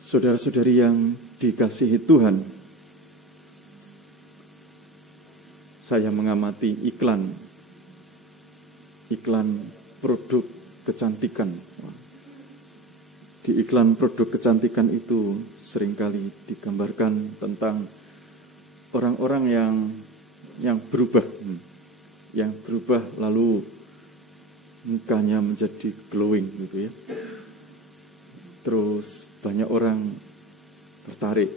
Saudara-saudari yang dikasihi Tuhan, saya mengamati iklan produk kecantikan. Di iklan produk kecantikan itu seringkali digambarkan tentang orang-orang yang berubah lalu mukanya menjadi glowing gitu ya. Terus banyak orang tertarik.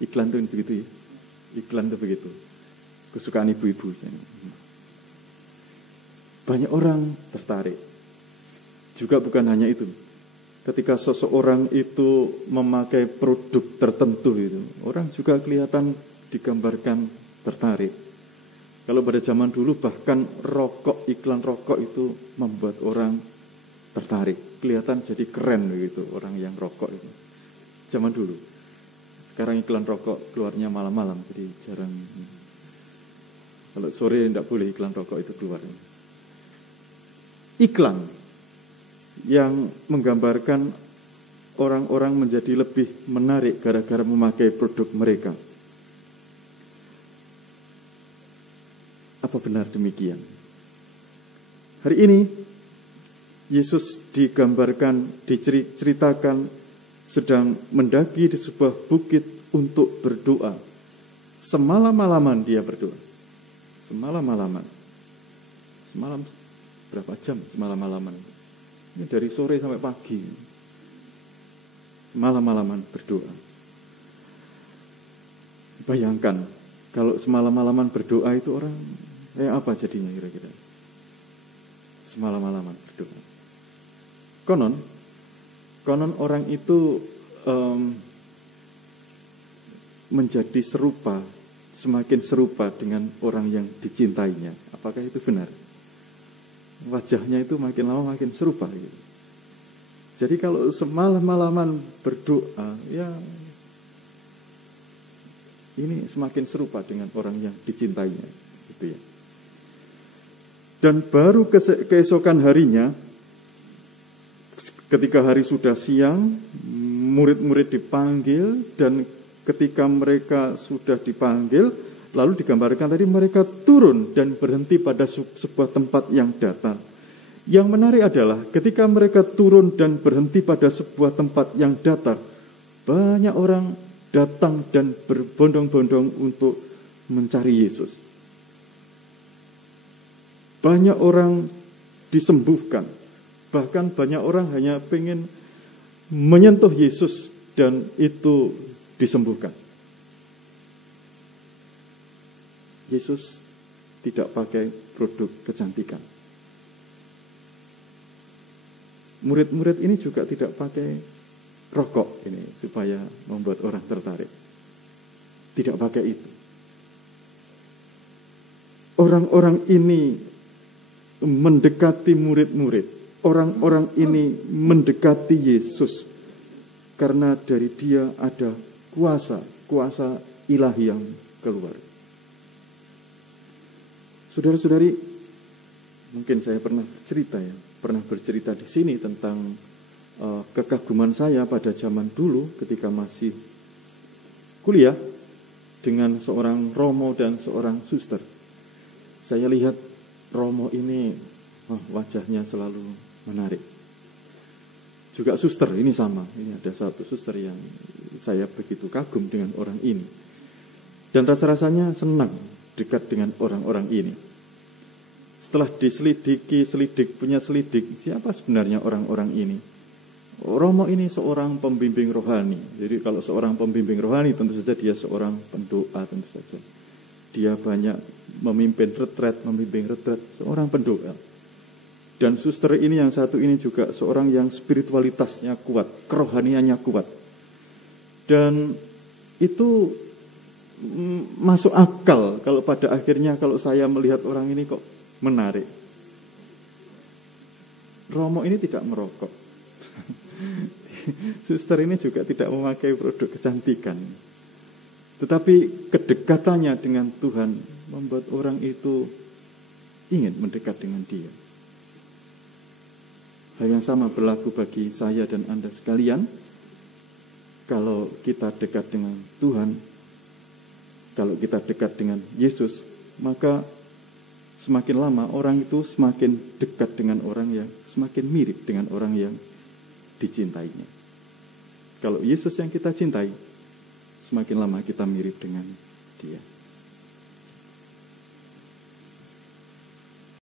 Iklan itu begitu ya. Iklan itu begitu. Kesukaan ibu-ibu. Banyak orang tertarik. Juga bukan hanya itu. Ketika seseorang itu memakai produk tertentu itu, orang juga kelihatan digambarkan tertarik. Kalau pada zaman dulu bahkan iklan rokok itu membuat orang tertarik. Kelihatan jadi keren begitu orang yang rokok itu. Zaman dulu. Sekarang iklan rokok keluarnya malam-malam, jadi jarang. Kalau sore tidak boleh iklan rokok itu keluar. Iklan yang menggambarkan orang-orang menjadi lebih menarik gara-gara memakai produk mereka. Apa benar demikian? Hari ini Yesus diceritakan sedang mendaki di sebuah bukit untuk berdoa. Semalam-malaman dia berdoa. Semalam-malaman. Semalam berapa jam semalam-malaman? Ini dari sore sampai pagi. Semalam-malaman berdoa. Bayangkan kalau semalam-malaman berdoa itu orang apa jadinya kira-kira? Semalam-malaman berdoa. Konon orang itu menjadi semakin serupa dengan orang yang dicintainya. Apakah itu benar? Wajahnya itu makin lama makin serupa. Gitu. Jadi kalau semalam-malaman berdoa, ya ini semakin serupa dengan orang yang dicintainya. Gitu ya. Dan baru keesokan harinya, ketika hari sudah siang, murid-murid dipanggil, dan ketika mereka sudah dipanggil, lalu digambarkan tadi mereka turun dan berhenti pada sebuah tempat yang datar. Yang menarik adalah ketika mereka turun dan berhenti pada sebuah tempat yang datar, banyak orang datang dan berbondong-bondong untuk mencari Yesus. Banyak orang disembuhkan. Bahkan banyak orang hanya pengen menyentuh Yesus dan itu disembuhkan. Yesus tidak pakai produk kecantikan. Murid-murid ini juga tidak pakai rokok ini supaya membuat orang tertarik. Tidak pakai itu. Orang-orang ini mendekati murid-murid. Orang-orang ini mendekati Yesus karena dari dia ada kuasa ilahi yang keluar. Saudara-saudari, mungkin saya pernah bercerita di sini tentang kekaguman saya pada zaman dulu ketika masih kuliah dengan seorang romo dan seorang suster. Saya lihat romo ini wajahnya selalu menarik. Juga suster ini sama. Ini ada satu suster yang saya begitu kagum dengan orang ini. Dan rasa-rasanya senang dekat dengan orang-orang ini. Setelah selidik, siapa sebenarnya orang-orang ini? Romo ini seorang pembimbing rohani. Jadi kalau seorang pembimbing rohani tentu saja dia seorang pendoa tentu saja. Dia banyak memimpin retret, seorang pendoa. Dan suster ini yang satu ini juga seorang yang spiritualitasnya kuat, kerohaniannya kuat. Dan itu masuk akal kalau pada akhirnya kalau saya melihat orang ini kok menarik. Romo ini tidak merokok. Suster ini juga tidak memakai produk kecantikan. Tetapi kedekatannya dengan Tuhan membuat orang itu ingin mendekat dengan dia. Hal yang sama berlaku bagi saya dan Anda sekalian. Kalau kita dekat dengan Tuhan, kalau kita dekat dengan Yesus, maka semakin lama orang itu semakin dekat dengan orang yang semakin mirip dengan orang yang dicintainya. Kalau Yesus yang kita cintai, semakin lama kita mirip dengan Dia.